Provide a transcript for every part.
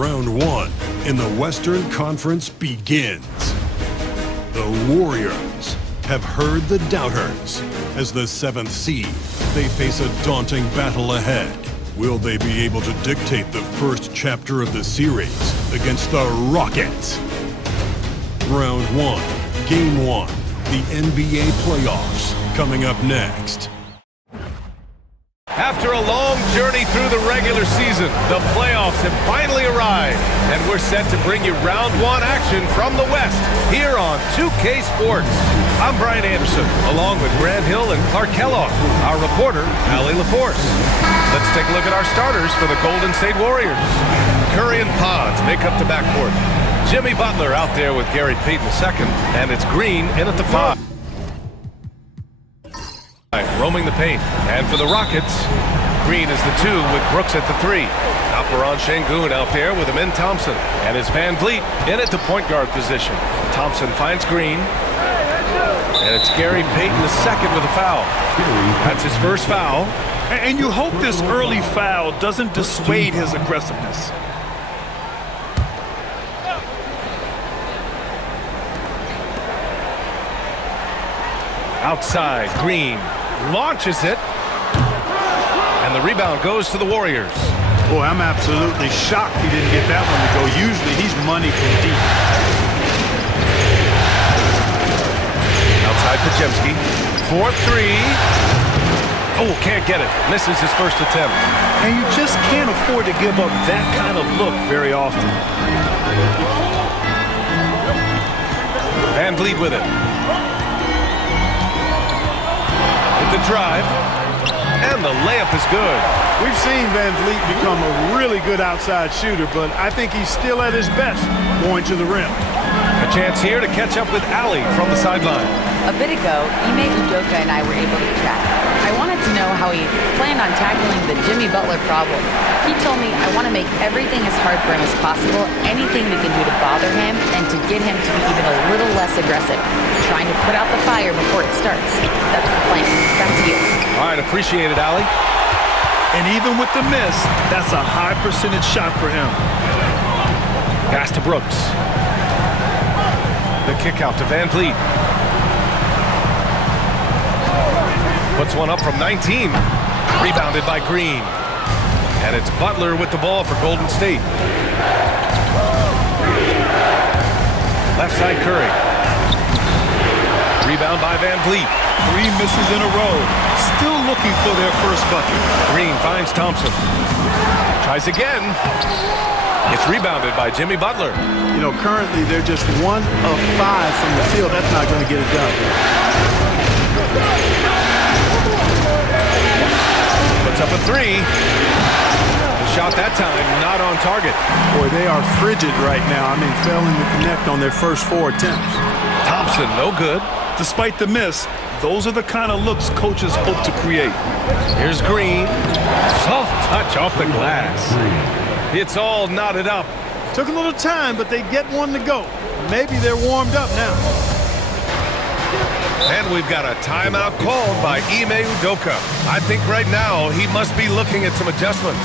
Round 1 in the Western Conference begins. The Warriors have heard the doubters. As the 7th seed, they face a daunting battle ahead. Will they be able to dictate the first chapter of the series against the Rockets? Round 1, Game 1, the NBA playoffs, coming up next. After a long journey through the regular season, the playoffs have finally arrived, and we're set to bring you round 1 action from the West here on 2K Sports. I'm Brian Anderson, along with Grant Hill and Clark Kellogg, our reporter, Allie LaForce. Let's take a look at our starters for the Golden State Warriors. Curry and Pons make up the backcourt. Jimmy Butler out there with Gary Payton II, and it's Green in at the 5. Roaming the paint, and for the Rockets, Green is the 2 with Brooks at the 3. Alperen Sengun out there with Amin Thompson, and it's Van Vliet in at the point guard position. Thompson finds Green, and it's Gary Payton II with a foul. That's his first foul. And you hope this early foul doesn't dissuade his aggressiveness. Outside, Green launches it, and the rebound goes to the Warriors. Boy, I'm absolutely shocked he didn't get that one to go. Usually he's money from deep. Outside, Podziemski for 3. Oh, can't get it. Misses his first attempt. And you just can't afford to give up that kind of look very often. Van Vliet with it. The drive, and the layup is good. We've seen Van Vliet become a really good outside shooter, but I think he's still at his best going to the rim. A chance here to catch up with Allie from the sideline. A bit ago, Ime Udoka and I were able to chat. I wanted to know how he planned on tackling the Jimmy Butler problem. He told me I want to make everything as hard for him as possible, anything we can do to bother him, and to get him to be even a little less aggressive. Trying to put out the fire before it starts. That's the plan. Back to you. All right, appreciate it, Allie. And even with the miss, that's a high percentage shot for him. Pass to Brooks. The kick out to Van Vliet. Puts one up from 19. Rebounded by Green. And it's Butler with the ball for Golden State. Left side, Curry. Rebound by Van Vliet. 3 misses in a row. Still looking for their first bucket. Green finds Thompson. Tries again. It's rebounded by Jimmy Butler. You know, currently they're just 1 of 5 from the field. That's not going to get it done. Puts up a 3. The shot that time not on target. Boy, they are frigid right now. I mean, failing to connect on their first 4 attempts. Thompson, no good. Despite the miss, those are the kind of looks coaches hope to create. Here's Green. Soft touch off the glass. It's all knotted up. Took a little time, but they get one to go. Maybe they're warmed up now. And we've got a timeout called by Ime Udoka. I think right now he must be looking at some adjustments.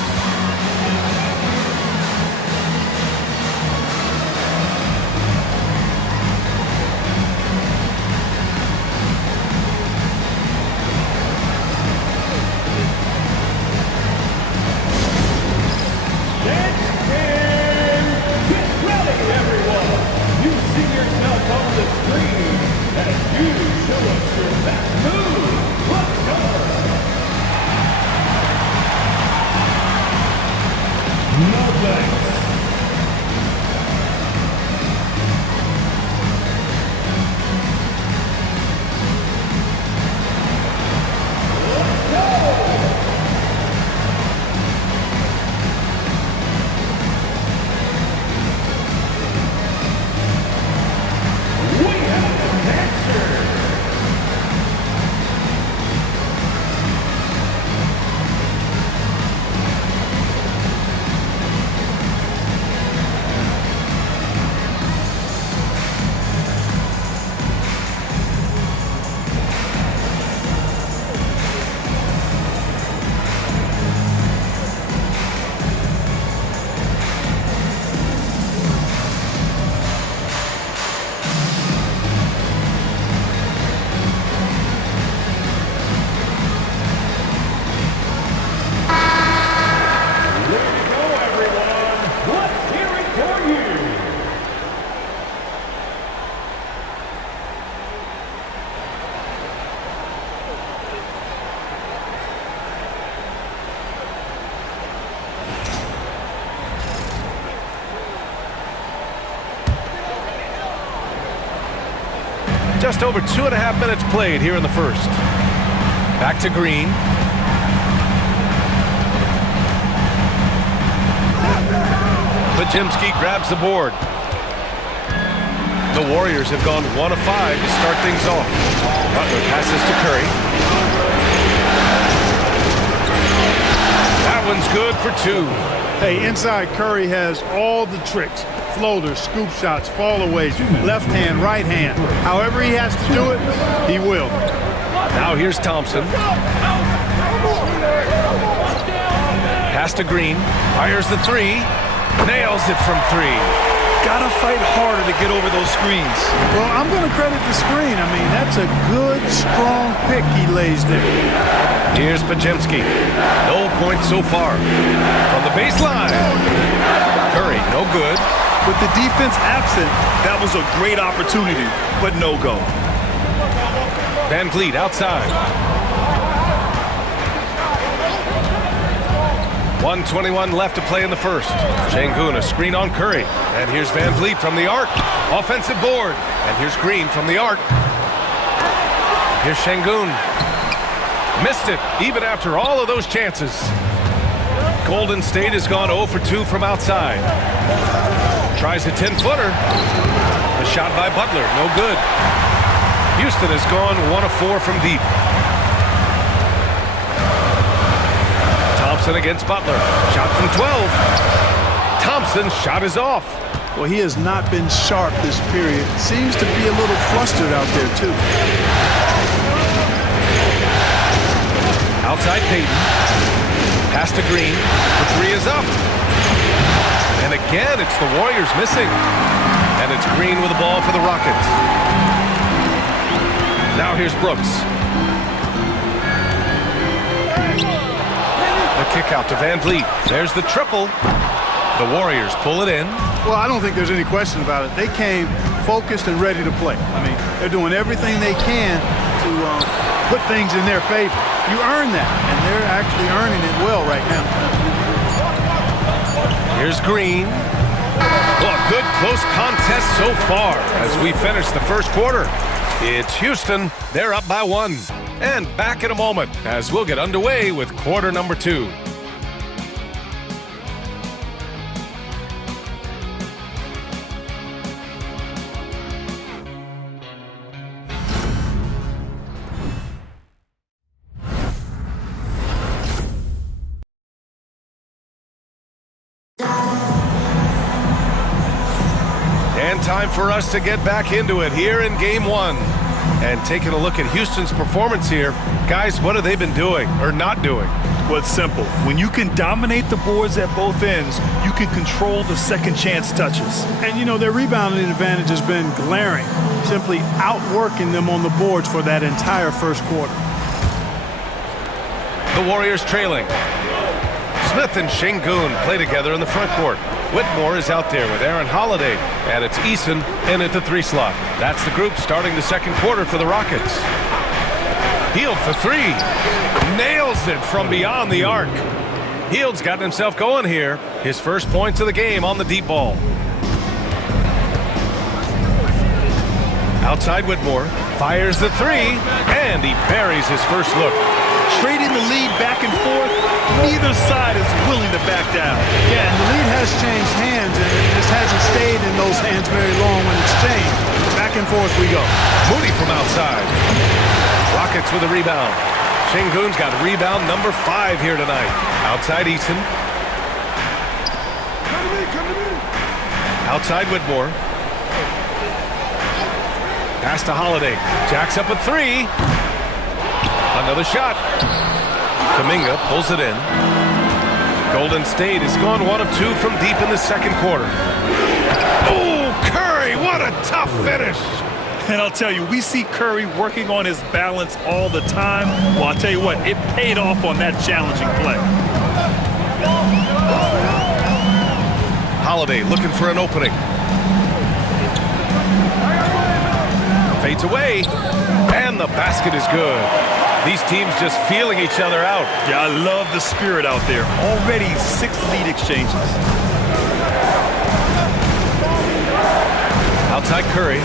Just over 2.5 minutes played here in the first. Back to Green. Podziemski grabs the board. The Warriors have gone 1 of 5 to start things off. Butler passes to Curry. That one's good for 2. Hey, inside Curry has all the tricks. Floaters, scoop shots, fall-aways, left hand, right hand. However he has to do it, he will. Now here's Thompson. Pass to Green. Fires the 3. Nails it from 3. Gotta fight harder to get over those screens. Well, I'm going to credit the screen. I mean, that's a good, strong pick he lays there. Here's Podziemski. No points so far. From the baseline. Curry, no good. With the defense absent, that was a great opportunity, but no go. Van Vliet outside. 1:21 left to play in the first. Şengün, a screen on Curry. And here's Van Vliet from the arc. Offensive board. And here's Green from the arc. Here's Şengün. Missed it, even after all of those chances. Golden State has gone 0 for 2 from outside. Tries a 10-footer. The shot by Butler, no good. Houston has gone 1 of 4 from deep. Thompson against Butler. Shot from 12. Thompson's shot is off. Well, he has not been sharp this period. Seems to be a little flustered out there, too. Outside Payton. Pass to Green. The 3 is up. And again, it's the Warriors missing. And it's Green with the ball for the Rockets. Now here's Brooks. The kick out to Van Vliet. There's the triple. The Warriors pull it in. Well, I don't think there's any question about it. They came focused and ready to play. I mean, they're doing everything they can to put things in their favor. You earn that, and they're actually earning it well right now. Here's Green. Well, a good close contest so far as we finish the first quarter. It's Houston. They're up by 1. And back in a moment as we'll get underway with quarter number 2. And time for us to get back into it here in game 1. And taking a look at Houston's performance here, guys, what have they been doing or not doing? Well, it's simple. When you can dominate the boards at both ends, you can control the second chance touches. And, you know, their rebounding advantage has been glaring, simply outworking them on the boards for that entire first quarter. The Warriors trailing. Smith and Şengün play together in the front court. Whitmore is out there with Aaron Holiday, and it's Eason in at the 3 slot. That's the group starting the second quarter for the Rockets. Hield for 3. Nails it from beyond the arc. Hield's gotten himself going here. His first points of the game on the deep ball. Outside Whitmore. Fires the 3, and he buries his first look. Trading the lead back and forth, neither side is willing to back down. Yeah, and the lead has changed hands, and it just hasn't stayed in those hands very long when it's changed. Back and forth we go. Moody from outside. Rockets with a rebound. Şengün's got rebound number 5 here tonight. Outside Eason. Outside Whitmore. Pass to Holiday. Jacks up a 3. Another shot. Kuminga pulls it in. Golden State has gone 1 of 2 from deep in the second quarter. Oh, Curry, what a tough finish. And I'll tell you, we see Curry working on his balance all the time. Well, I'll tell you what, it paid off on that challenging play. Holiday looking for an opening. Fades away, and the basket is good. These teams just feeling each other out. Yeah, I love the spirit out there. Already 6 lead exchanges. Outside Curry.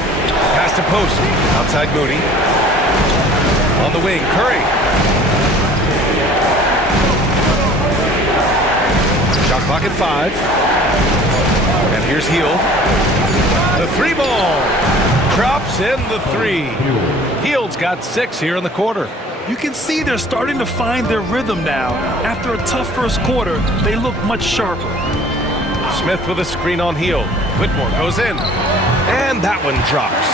Pass to post. Outside Mooney. On the wing, Curry. Shot clock at 5. And here's Hield. The 3 ball. Drops in the 3. Hield's got 6 here in the quarter. You can see they're starting to find their rhythm now. After a tough first quarter, they look much sharper. Smith with a screen on Hield. Whitmore goes in. And that one drops.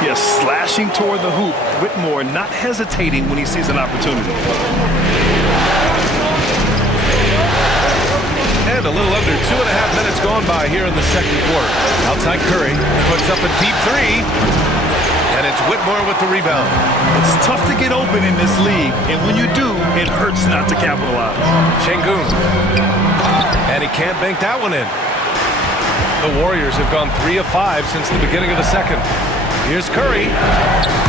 Yes, slashing toward the hoop. Whitmore not hesitating when he sees an opportunity. And a little under 2.5 minutes gone by here in the second quarter. Outside Curry puts up a deep 3. And it's Whitmore with the rebound. It's tough to get open in this league, and when you do, it hurts not to capitalize. Şengün. And he can't bank that one in. The Warriors have gone 3 of 5 since the beginning of the second. Here's Curry.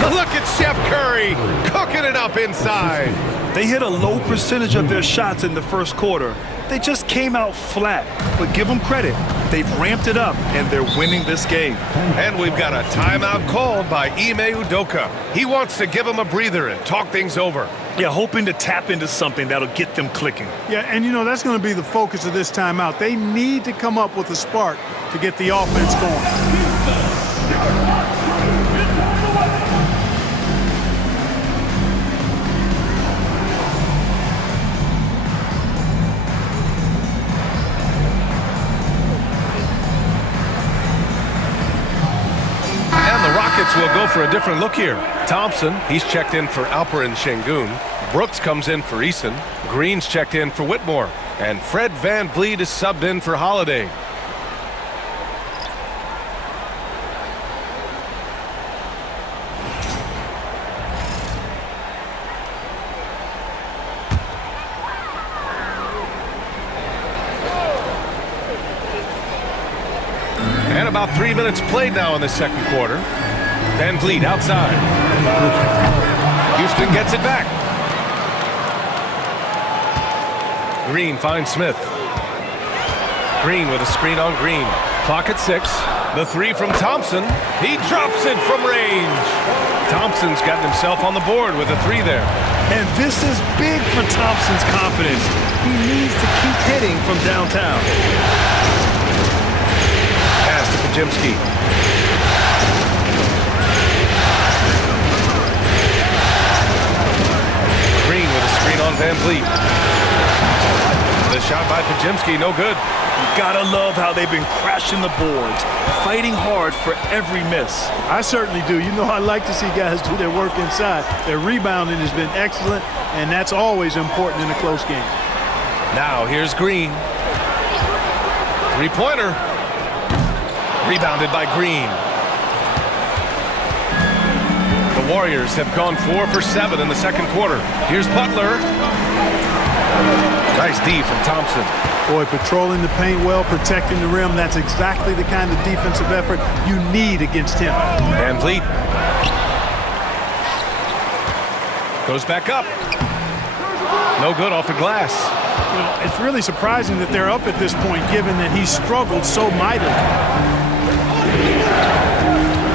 Look at Chef Curry cooking it up inside. They hit a low percentage of their shots in the first quarter. They just came out flat, but give them credit. They've ramped it up, and they're winning this game. And we've got a timeout called by Ime Udoka. He wants to give them a breather and talk things over. Yeah, hoping to tap into something that'll get them clicking. Yeah, and you know, that's going to be the focus of this timeout. They need to come up with a spark to get the offense going. Will go for a different look here. Thompson, he's checked in for Alperen Şengün. Brooks comes in for Eason. Green's checked in for Whitmore. And Fred VanVleet is subbed in for Holiday. And about 3 minutes played now in the second quarter. VanVleet outside. Houston gets it back. Green finds Smith. Green with a screen on Green. Clock at 6. The 3 from Thompson. He drops it from range. Thompson's gotten himself on the board with a 3 there. And this is big for Thompson's confidence. He needs to keep hitting from downtown. Pass to Podziemski. Green with a screen on VanVleet. The shot by Podziemski, no good. You gotta love how they've been crashing the boards, fighting hard for every miss. I certainly do. You know, I like to see guys do their work inside. Their rebounding has been excellent, and that's always important in a close game. Now here's Green. 3-pointer. Rebounded by Green. The Warriors have gone 4 for 7 in the second quarter. Here's Butler. Nice D from Thompson. Boy, patrolling the paint well, protecting the rim. That's exactly the kind of defensive effort you need against him. VanVleet goes back up. No good off the glass. You know, it's really surprising that they're up at this point, given that he struggled so mightily.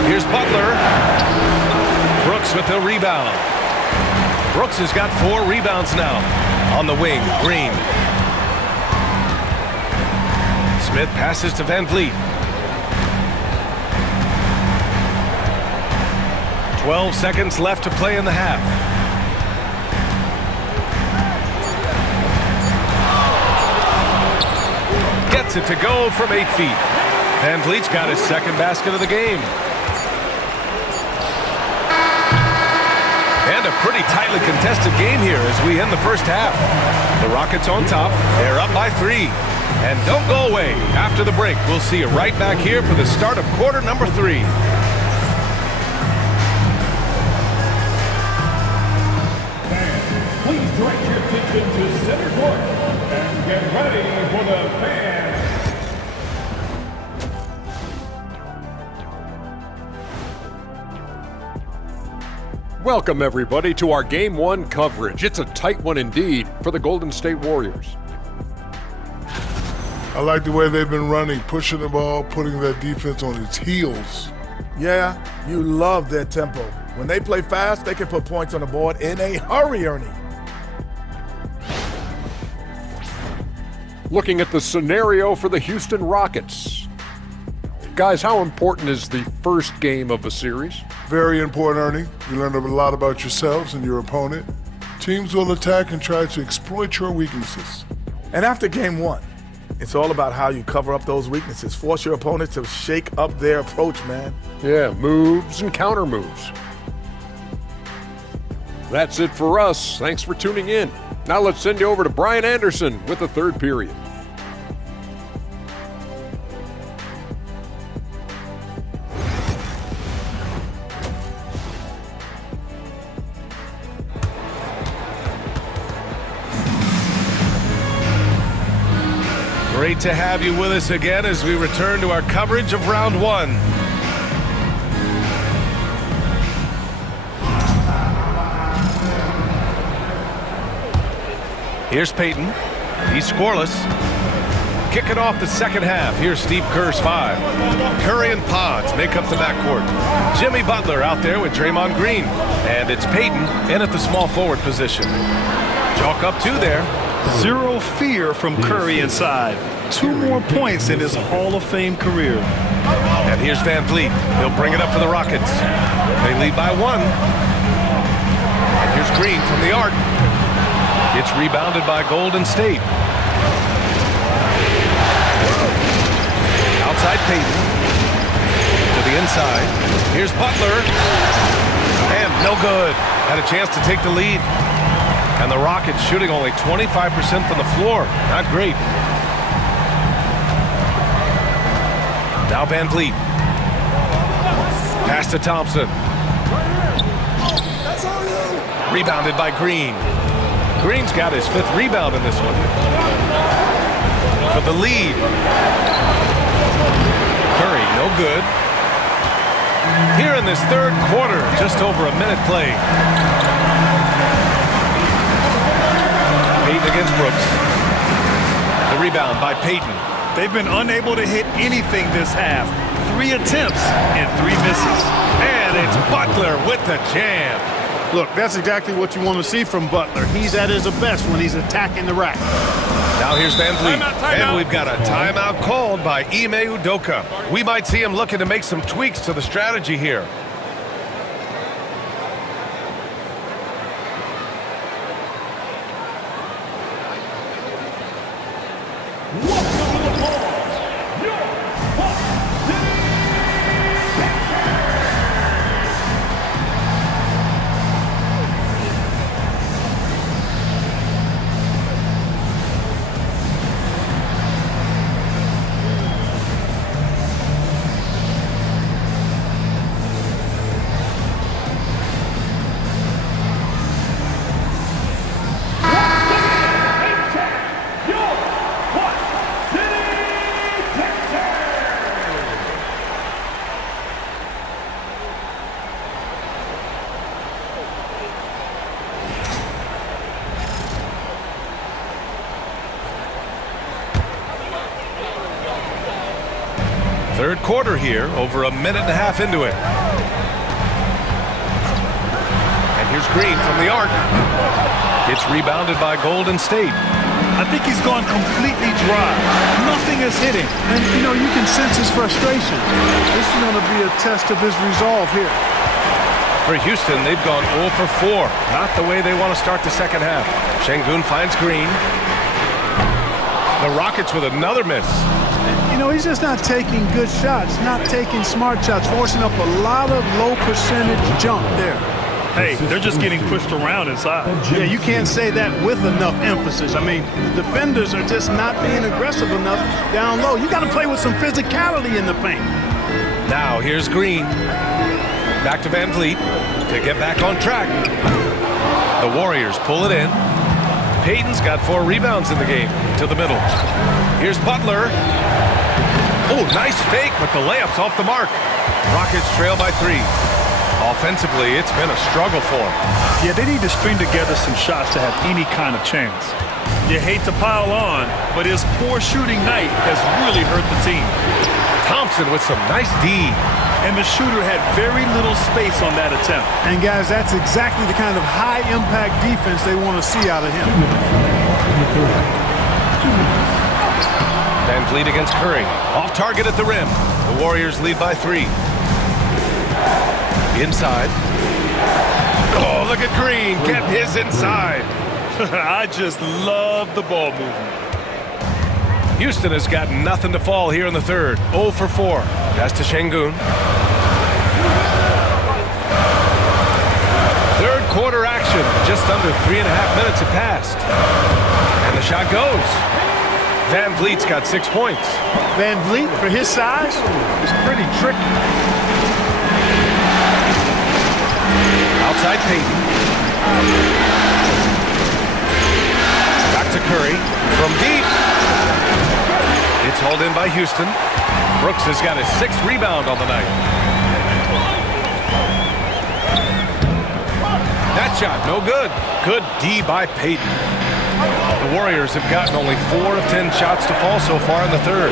Here's Butler. Brooks with the rebound. Brooks has got 4 rebounds now. On the wing, Green. Smith passes to VanVleet. 12 seconds left to play in the half. Gets it to go from 8 feet. VanVleet's got his second basket of the game. And a pretty tightly contested game here as we end the first half. The Rockets on top. They're up by 3. And don't go away. After the break, we'll see you right back here for the start of quarter number 3. Fans, please direct your attention to center court and get ready for the fans. Welcome, everybody, to our Game 1 coverage. It's a tight one indeed for the Golden State Warriors. I like the way they've been running, pushing the ball, putting their defense on its heels. Yeah, you love their tempo. When they play fast, they can put points on the board in a hurry, Ernie. Looking at the scenario for the Houston Rockets. Guys, how important is the first game of a series? Very important, Ernie. You learn a lot about yourselves and your opponent. Teams will attack and try to exploit your weaknesses. And after game one, it's all about how you cover up those weaknesses. Force your opponent to shake up their approach, man. Yeah, moves and counter moves. That's it for us. Thanks for tuning in. Now let's send you over to Brian Anderson with the third period. Great to have you with us again as we return to our coverage of round one. Here's Payton. He's scoreless. Kicking off the second half. Here's Steve Kerr's five. Curry and Pods make up the backcourt. Jimmy Butler out there with Draymond Green. And it's Payton in at the small forward position. Chalk up two there. Zero fear from Curry inside. 2 more points in his Hall of Fame career. And here's Van Vliet. He'll bring it up for the Rockets. They lead by 1. And here's Green from the arc. It's rebounded by Golden State. Outside Payton. To the inside. Here's Butler. And no good. Had a chance to take the lead. And the Rockets shooting only 25% from the floor. Not great. Now Van Vliet. Pass to Thompson. Rebounded by Green. Green's got his 5th rebound in this one. For the lead. Curry, no good. Here in this third quarter, just over a minute played. Payton against Brooks. The rebound by Payton. They've been unable to hit anything this half. 3 attempts and 3 misses. And it's Butler with the jam. Look, that's exactly what you want to see from Butler. He's at his best when he's attacking the rack. Now here's Van Vliet. Timeout. And we've got a timeout called by Ime Udoka. We might see him looking to make some tweaks to the strategy here. Third quarter here, over a minute and a half into it. And here's Green from the arc. It's rebounded by Golden State. I think he's gone completely dry. Nothing is hitting. And, you know, you can sense his frustration. This is going to be a test of his resolve here. For Houston, they've gone 0 for 4. Not the way they want to start the second half. Şengün finds Green. The Rockets with another miss. You know, he's just not taking good shots, not taking smart shots, forcing up a lot of low percentage jump there. Hey, they're just getting pushed around inside. Yeah, you can't say that with enough emphasis. I mean, the defenders are just not being aggressive enough down low. You got to play with some physicality in the paint. Now here's Green. Back to Van Vliet to get back on track. The Warriors pull it in. Payton's got 4 rebounds in the game. To the middle. Here's Butler. Oh, nice fake, but the layup's off the mark. Rockets trail by 3. Offensively, it's been a struggle for them. Yeah, they need to string together some shots to have any kind of chance. You hate to pile on, but his poor shooting night has really hurt the team. Thompson with some nice D. And the shooter had very little space on that attempt. And guys, that's exactly the kind of high-impact defense they want to see out of him. Van Vliet against Curry. Off target at the rim. The Warriors lead by 3. Inside. Oh, look at Green. Get his inside. I just love the ball movement. Houston has got nothing to fall here in the third. 0 for 4. Pass to Şengün. Third quarter action. Just under 3.5 minutes have passed. And the shot goes. Van Vliet's got 6 points. Van Vliet, for his size, is pretty tricky. Outside Payton. Back to Curry. From deep. It's hauled in by Houston. Brooks has got his 6th rebound on the night. That shot, no good. Good D by Payton. The Warriors have gotten only 4 of 10 shots to fall so far in the third.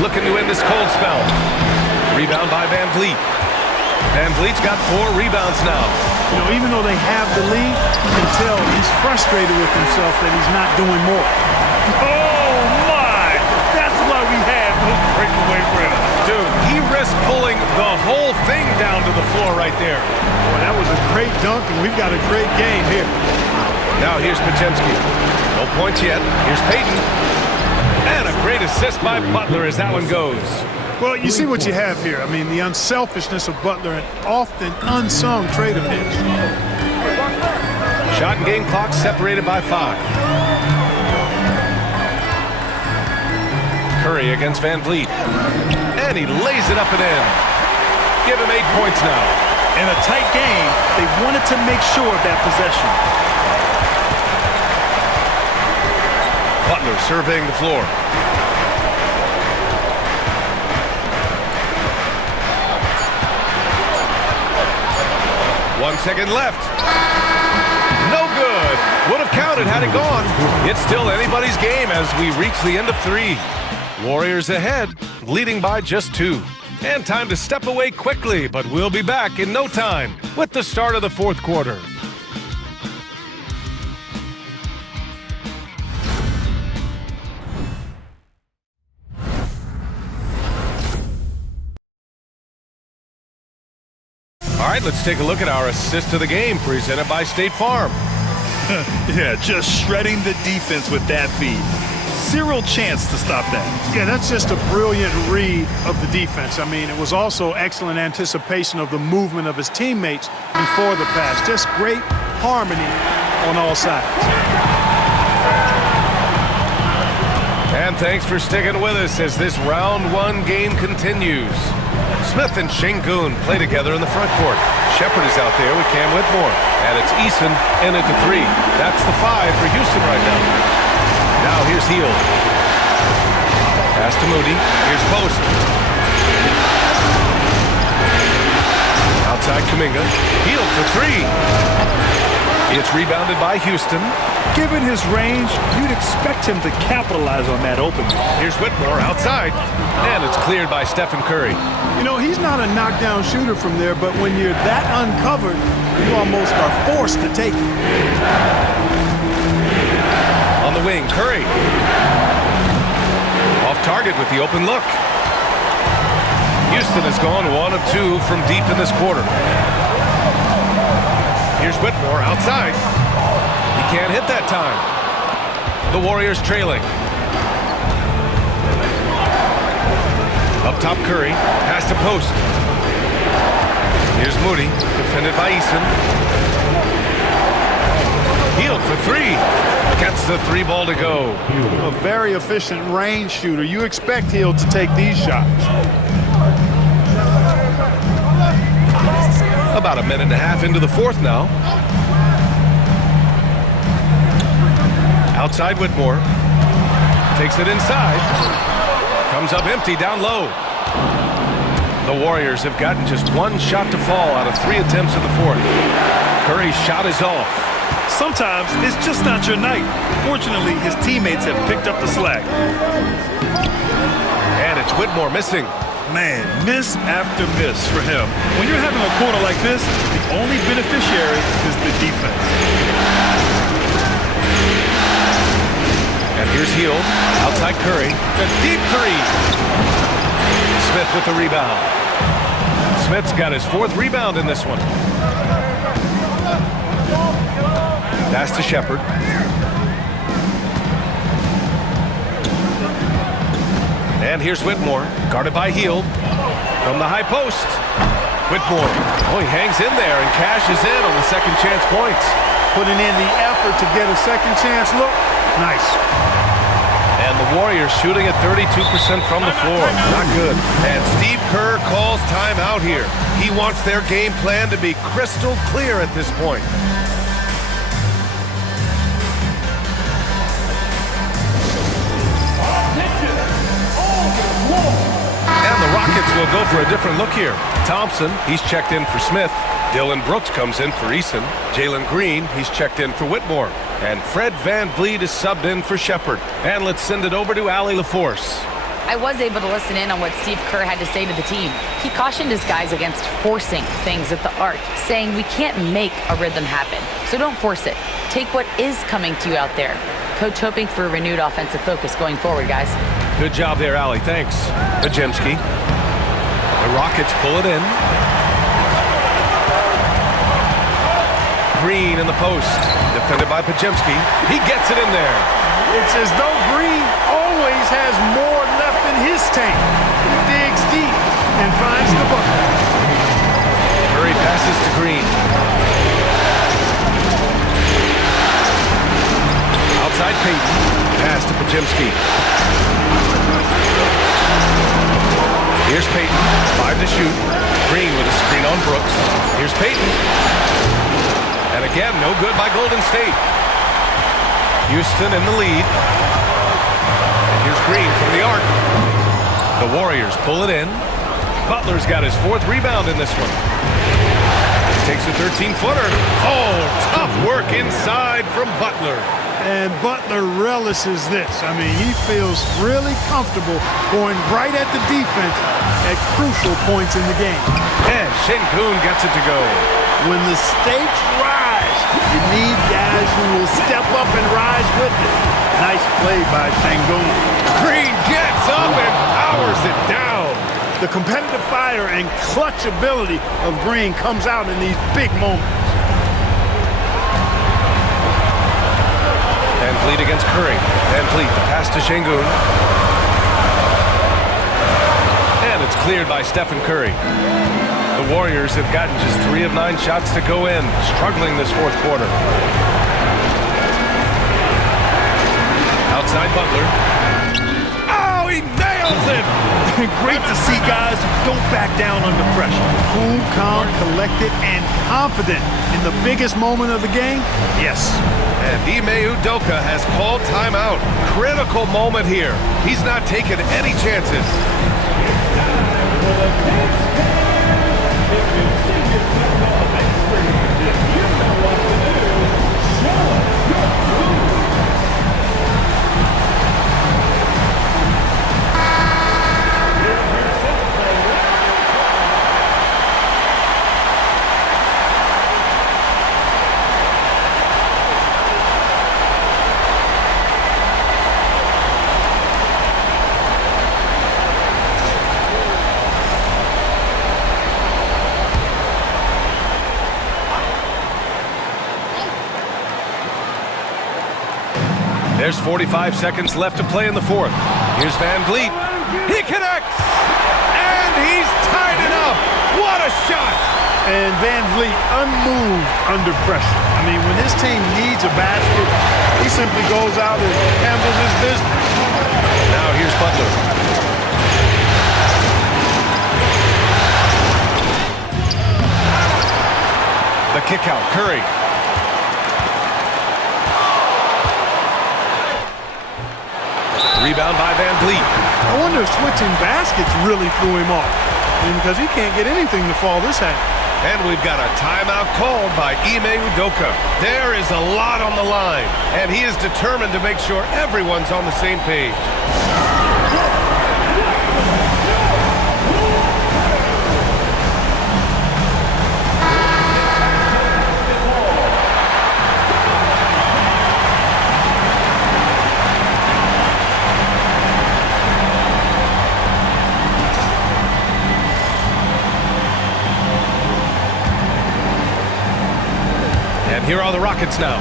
Looking to end this cold spell. Rebound by Van Vliet. Van Vliet's got 4 rebounds now. You know, even though they have the lead, you can tell he's frustrated with himself that he's not doing more. Oh, my! That's why we have those breakaway rims. Dude, he risked pulling the whole thing down to the floor right there. Boy, that was a great dunk, and we've got a great game here. Now here's Podziemski. No points yet. Here's Payton. And a great assist by Butler as that one goes. Well, you see what you have here. I mean, the unselfishness of Butler, an often unsung trait of his. Shot and game clock separated by 5. Curry against Van Vliet. And he lays it up and in. Give him 8 points now. In a tight game, they wanted to make sure of that possession. Butler surveying the floor. One second left. No good. Would have counted had it gone. It's still anybody's game as we reach the end of 3. Warriors ahead, leading by just 2. And time to step away quickly, but we'll be back in no time with the start of the 4th quarter. All right, let's take a look at our assist of the game presented by State Farm. Yeah, just shredding the defense with that feed. Zero chance to stop that. Yeah, that's just a brilliant read of the defense. I mean, it was also excellent anticipation of the movement of his teammates before the pass. Just great harmony on all sides. And thanks for sticking with us as this round 1 game continues. Smith and Şengün play together in the front court. Shepherd is out there with Cam Whitmore. And it's Eason in at the 3. That's the 5 for Houston right now. Now here's Hield. Pass to Moody. Here's Post. Outside Kuminga. Hield for 3. It's rebounded by Houston. Given his range, you'd expect him to capitalize on that opening. Here's Whitmore outside. And it's cleared by Stephen Curry. You know, he's not a knockdown shooter from there, but when you're that uncovered, you almost are forced to take it. On the wing, Curry. Off target with the open look. Houston has gone 1 of 2 from deep in this quarter. Here's Whitmore outside. He can't hit that time. The Warriors trailing. Up top, Curry. Pass to Post. Here's Moody. Defended by Eason. Hield for 3. Gets the 3 ball to go. A very efficient range shooter. You expect Hield to take these shots. About a minute and a half into the 4th now. Outside Whitmore. Takes it inside. Comes up empty down low. The Warriors have gotten just 1 shot to fall out of 3 attempts in the 4th. Curry's shot is off. Sometimes it's just not your night. Fortunately, his teammates have picked up the slack. And it's Whitmore missing. Man, miss after miss for him. When you're having a quarter like this, the only beneficiary is the defense. And here's Hield, outside Curry. A deep three. Smith with the rebound. Smith's got his 4th rebound in this one. Pass to Shepherd. And here's Whitmore, guarded by Hield. From the high post. Whitmore, oh, he hangs in there and cashes in on the second chance points. Putting in the effort to get a second chance look. Nice. And the Warriors shooting at 32% from the floor. Not good. And Steve Kerr calls timeout here. He wants their game plan to be crystal clear at this point. And the Rockets will go for a different look here. Thompson, he's checked in for Smith. Dylan Brooks comes in for Eason. Jalen Green, he's checked in for Whitmore. And Fred VanVleet is subbed in for Shepherd. And let's send it over to Allie LaForce. I was able to listen in on what Steve Kerr had to say to the team. He cautioned his guys against forcing things at the arc, saying we can't make a rhythm happen, so don't force it. Take what is coming to you out there. Coach hoping for a renewed offensive focus going forward, guys. Good job there, Allie. Thanks. Podziemski. The Rockets pull it in. Green in the post. Defended by Podziemski. He gets it in there. It's as though Green always has more left in his tank. He digs deep and finds the bucket. Curry passes to Green. Outside Payton. Pass to Podziemski. Here's Payton. 5 to shoot. Green with a screen on Brooks. Here's Payton. And again, no good by Golden State. Houston in the lead. And here's Green from the arc. The Warriors pull it in. Butler's got his 4th rebound in this one. Takes a 13-footer. Oh, tough work inside from Butler. And Butler relishes this. I mean, he feels really comfortable going right at the defense at crucial points in the game. And Şengün gets it to go. When the stakes rise, you need guys who will step up and rise with it. Nice play by Şengün. Green gets up and powers it down. The competitive fire and clutch ability of Green comes out in these big moments. VanVleet against Curry. VanVleet, the pass to Şengün. And it's cleared by Stephen Curry. The Warriors have gotten just 3 of 9 shots to go in, struggling this 4th quarter. Outside Butler. Oh, he nails it! Great to see guys who don't back down under pressure. Cool, calm, collected, and confident in the biggest moment of the game? Yes. And Ime Udoka has called timeout. Critical moment here. He's not taking any chances. There's 45 seconds left to play in the 4th. Here's VanVleet. He connects! And he's tied it up! What a shot! And VanVleet unmoved under pressure. I mean, when his team needs a basket, he simply goes out and handles his business. Now here's Butler. The kick out, Curry. Rebound by VanVleet. I wonder if switching baskets really threw him off. I mean, because he can't get anything to fall this half. And we've got a timeout called by Ime Udoka. There is a lot on the line, and he is determined to make sure everyone's on the same page. Here are the Rockets now.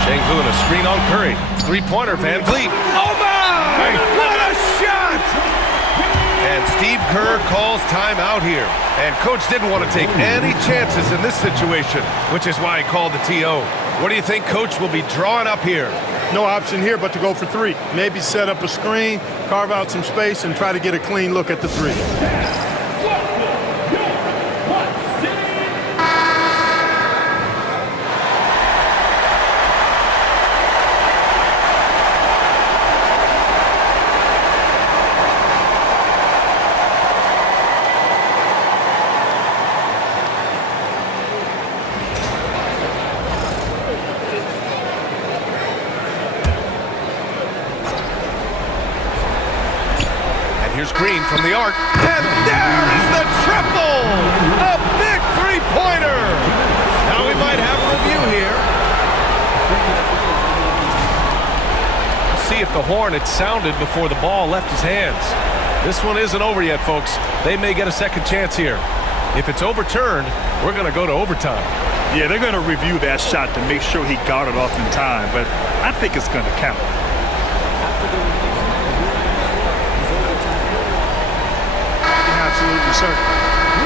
Sengun, a screen on Curry. Three-pointer, Van Vliet. Oh, my! What a shot! And Steve Kerr calls timeout here. And Coach didn't want to take any chances in this situation, which is why he called the TO. What do you think Coach will be drawing up here? No option here but to go for three. Maybe set up a screen, carve out some space, and try to get a clean look at the three. Here's Green from the arc, and there is the triple! A big three-pointer! Now we might have a review here. See if the horn had sounded before the ball left his hands. This one isn't over yet, folks. They may get a second chance here. If it's overturned, we're going to go to overtime. Yeah, they're going to review that shot to make sure he got it off in time, but I think it's going to count. Absolutely certain.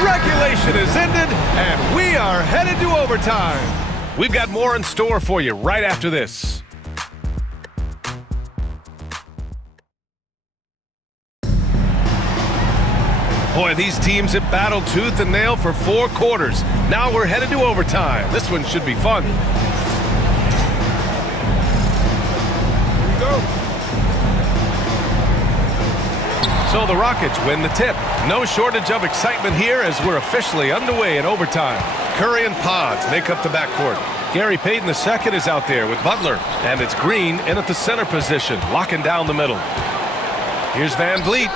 Regulation is ended, and we are headed to overtime. We've got more in store for you right after this. Boy, these teams have battled tooth and nail for 4 quarters. Now we're headed to overtime. This one should be fun. Here we go. So the Rockets win the tip. No shortage of excitement here as we're officially underway in overtime. Curry and Pods make up the backcourt. Gary Payton II is out there with Butler. And it's Green in at the center position, locking down the middle. Here's Van Vliet.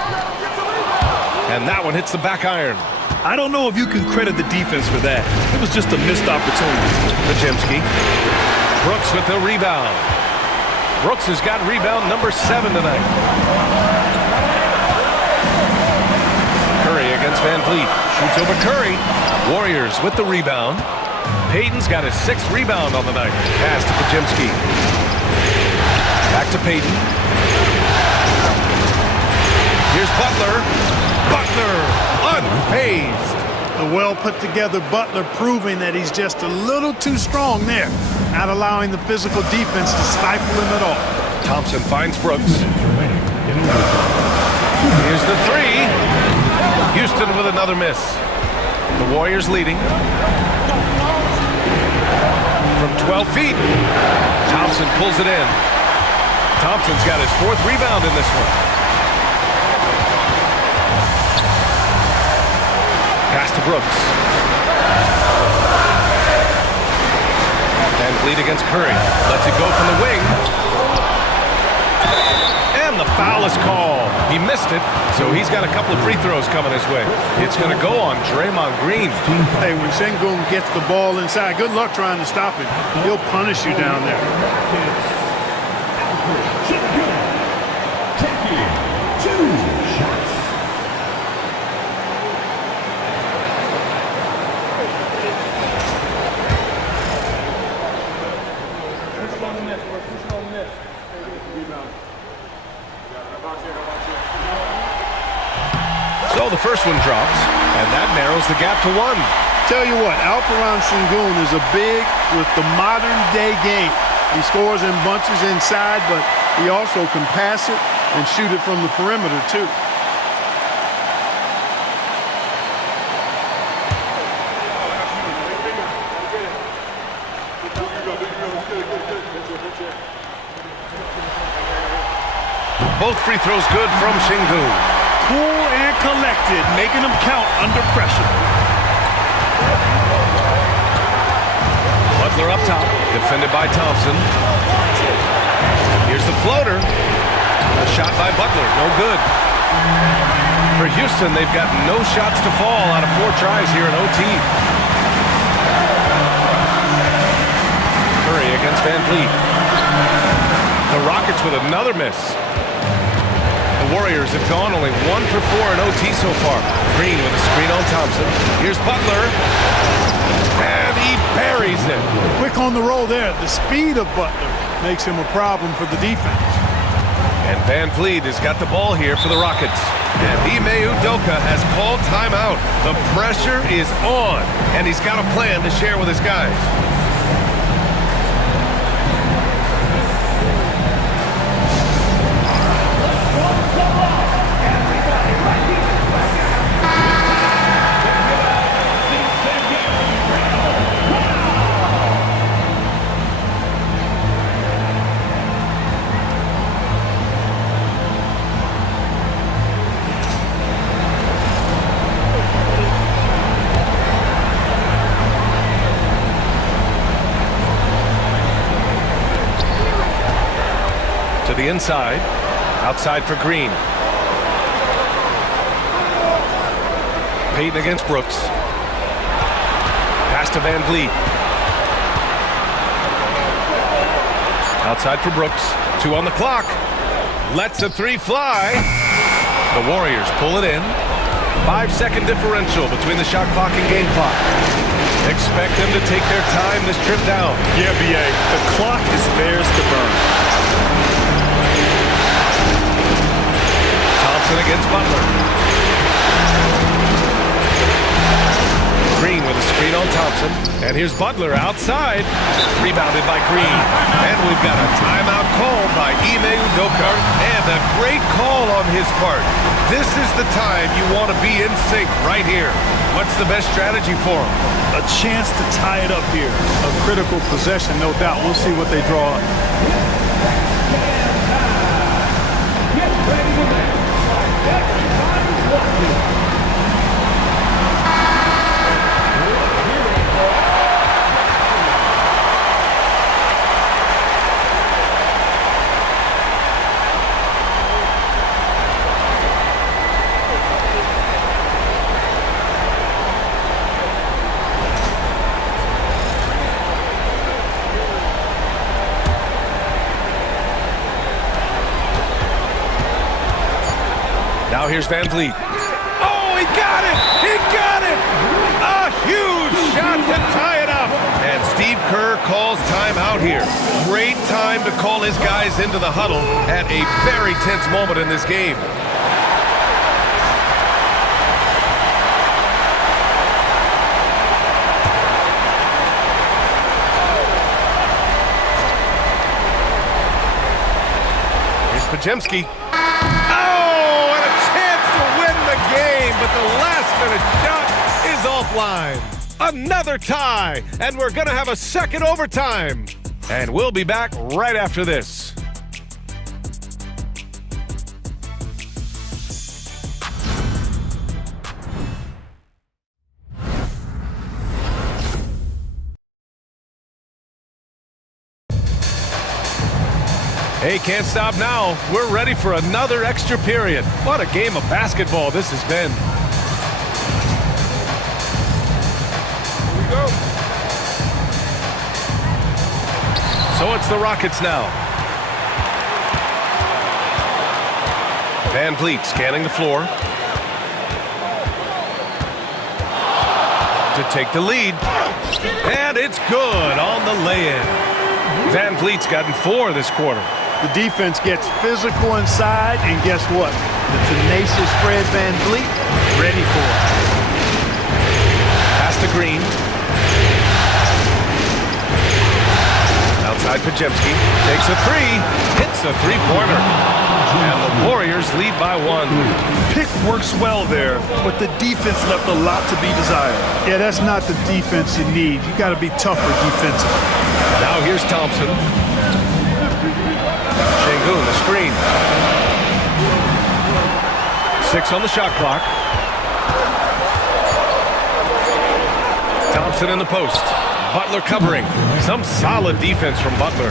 And that one hits the back iron. I don't know if you can credit the defense for that. It was just a missed opportunity. Podziemski. Brooks with the rebound. Brooks has got rebound number 7 tonight. Curry against Van Vliet. Shoots over Curry. Warriors with the rebound. Payton's got his 6th rebound on the night. Pass to Podziemski. Back to Payton. Here's Butler. Butler unfazed. The well-put-together Butler proving that he's just a little too strong there, not allowing the physical defense to stifle him at all. Thompson finds Brooks. Here's the 3. Houston with another miss. The Warriors leading. From 12 feet. Thompson pulls it in. Thompson's got his 4th rebound in this one. Pass to Brooks. Van Vliet against Curry. Lets it go from the wing. And the foul is called. He missed it, so he's got a couple of free throws coming his way. It's going to go on Draymond Green. Hey, when Sengun gets the ball inside, good luck trying to stop him. He'll punish you down there. Taking 2 shots. So the first one drops, and that narrows the gap to 1. Tell you what, Alperen Sengun is a big with the modern-day game. He scores in bunches inside, but he also can pass it and shoot it from the perimeter, too. both free throws good from Sengun. Cool and collected, making them count under pressure. Butler up top, defended by Thompson. Here's the floater. A shot by Butler, no good. For Houston, they've got no shots to fall out of 4 tries here in OT. Curry against Van Vliet. The Rockets with another miss. The Warriors have gone only 1 for 4 in OT so far. Green with a screen on Thompson. Here's Butler. And he buries it. Quick on the roll there. The speed of Butler makes him a problem for the defense. And Van Vliet has got the ball here for the Rockets. And Ime Udoka has called timeout. The pressure is on, and he's got a plan to share with his guys. The inside, outside for Green. Payton against Brooks. Pass to Van Vliet. Outside for Brooks. 2 on the clock. Lets a 3 fly. The Warriors pull it in. 5-second differential between the shot clock and game clock. Expect them to take their time this trip down. Yeah, B.A. The clock is theirs to burn. Against Butler. Green with a screen on Thompson. And here's Butler outside. Rebounded by Green. And we've got a timeout called by Ime Udoka. And a great call on his part. This is the time you want to be in sync right here. What's the best strategy for him? A chance to tie it up here. A critical possession, no doubt. We'll see what they draw up. Now here's Van Vliet. Oh, he got it! He got it! A huge shot to tie it up. And Steve Kerr calls timeout here. Great time to call his guys into the huddle at a very tense moment in this game. Here's Podziemski. But the last-minute shot is offline. Another tie, and we're going to have a second overtime. And we'll be back right after this. Hey, can't stop now. We're ready for another extra period. What a game of basketball this has been. Here we go. So it's the Rockets now. Van Vliet scanning the floor. To take the lead. And it's good on the lay-in. Van Vliet's gotten 4 this quarter. The defense gets physical inside, and guess what? The tenacious Fred Van Vliet ready for it. Pass to Green. Outside Podziemski. Takes a 3. Hits a 3-pointer. And the Warriors lead by 1. Pick works well there, but the defense left a lot to be desired. Yeah, that's not the defense you need. You got to be tougher defensively. Now here's Thompson. Sengun, the screen. 6 on the shot clock. Thompson in the post. Butler covering. Some solid defense from Butler.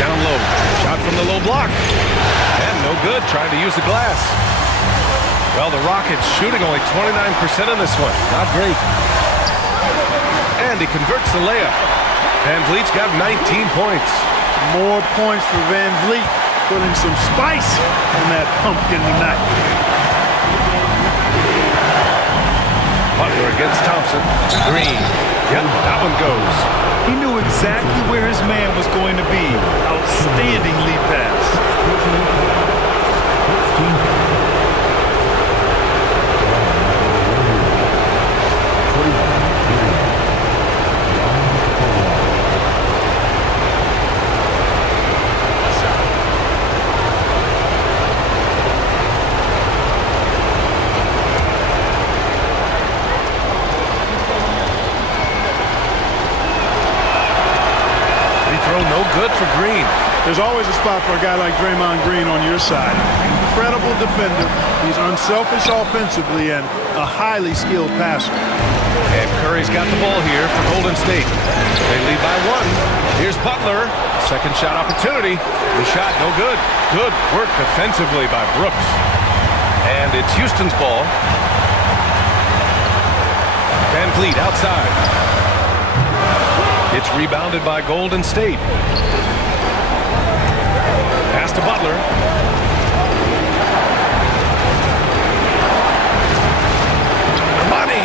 Down low. Shot from the low block. And no good. Trying to use the glass. Well, the Rockets shooting only 29% in this one. Not great. And he converts the layup. Van Vliet's got 19 points. More points for Van Vliet, putting some spice on that pumpkin tonight. Butler against Thompson. Green. Yep, that one goes. He knew exactly where his man was going to be. Outstanding lead pass. No good for Green. There's always a spot for a guy like Draymond Green on your side. Incredible defender. He's unselfish offensively and a highly skilled passer. And Curry's got the ball here for Golden State. They lead by 1. Here's Butler. Second shot opportunity. The shot no good. Good work defensively by Brooks. And it's Houston's ball. Van Vliet outside. It's rebounded by Golden State. Pass to Butler. Money.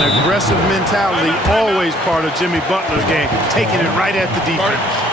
An aggressive mentality, always part of Jimmy Butler's game, taking it right at the defense.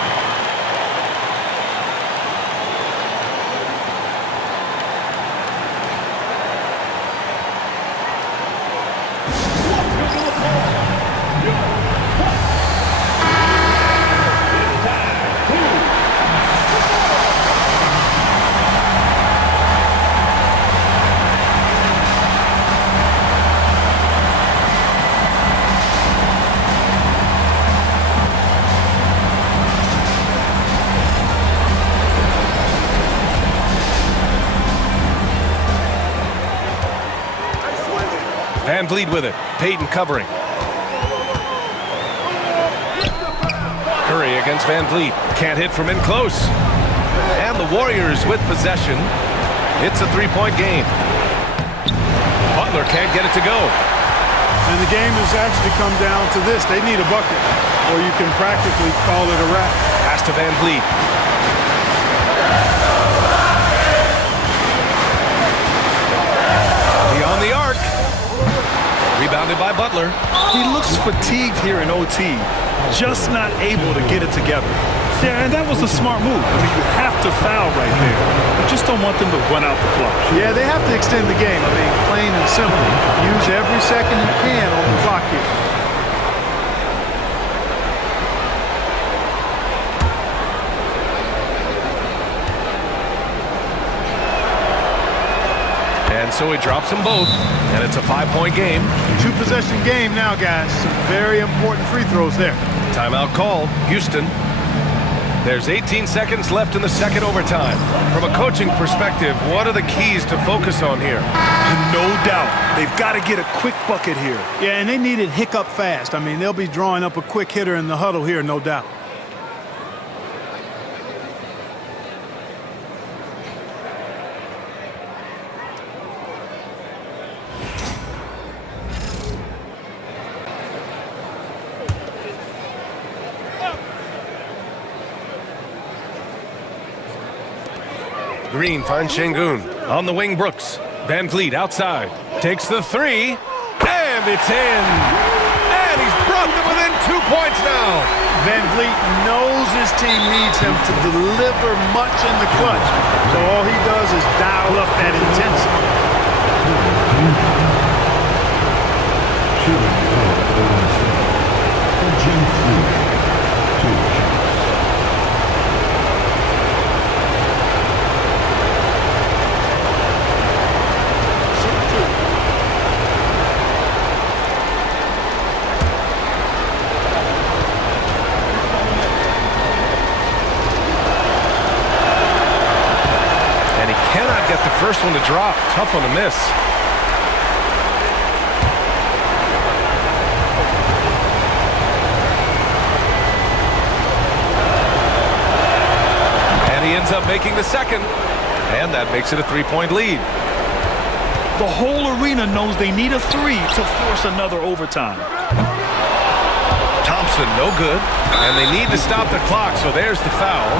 Van Vliet with it. Payton covering. Curry against Van Vliet. Can't hit from in close. And the Warriors with possession. It's a 3-point game. Butler can't get it to go. And the game has actually come down to this. They need a bucket, or you can practically call it a wrap. Pass to Van Vliet. Beyond the arc. Rebounded by Butler. He looks fatigued here in OT. Just not able to get it together. Yeah, and that was a smart move. I mean, you have to foul right there. You just don't want them to run out the clock. Yeah, they have to extend the game. I mean, plain and simple. Use every second you can on the clock here. And so he drops them both, and it's a 5-point game. 2-possession game now, guys. Some very important free throws there. Timeout called. Houston. There's 18 seconds left in the second overtime. From a coaching perspective, what are the keys to focus on here? No doubt. They've got to get a quick bucket here. Yeah, and they need it hiccup fast. I mean, they'll be drawing up a quick hitter in the huddle here, no doubt. Green finds Şengün. On the wing, Brooks. Van Vliet outside. Takes the 3. And it's in. And he's brought them within 2 points now. Van Vliet knows his team needs him to deliver much in the clutch. So all he does is dial up that intensity. cannot get the first one to drop. Tough one to miss. And he ends up making the second. And that makes it a 3-point lead. The whole arena knows they need a 3 to force another overtime. Thompson, no good. And they need to stop the clock, so there's the foul.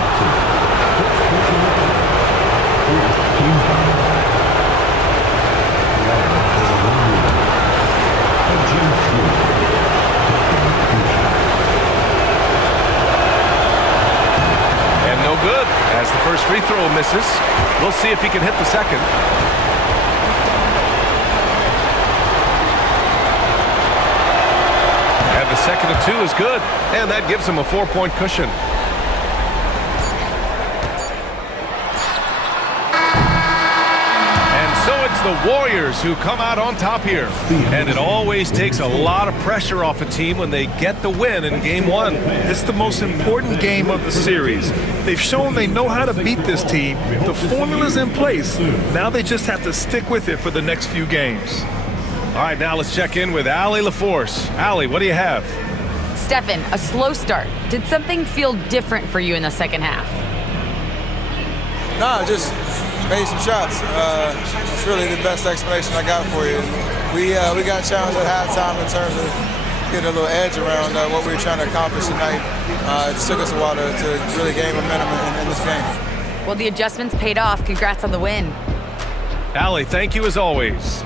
And no good, as the first free throw misses. We'll see if he can hit the second. The second of 2 is good, and that gives him a 4-point cushion. And so it's the Warriors who come out on top here. And it always takes a lot of pressure off a team when they get the win in Game 1. It's the most important game of the series. They've shown they know how to beat this team. The formula's in place. Now they just have to stick with it for the next few games. All right, now let's check in with Allie LaForce. Allie, what do you have? Stephen, a slow start. Did something feel different for you in the second half? Nah, just made some shots. That's really the best explanation I got for you. We got challenged at halftime in terms of getting a little edge around what we were trying to accomplish tonight. It took us a while to really gain momentum in this game. Well, the adjustments paid off. Congrats on the win. Allie, thank you as always.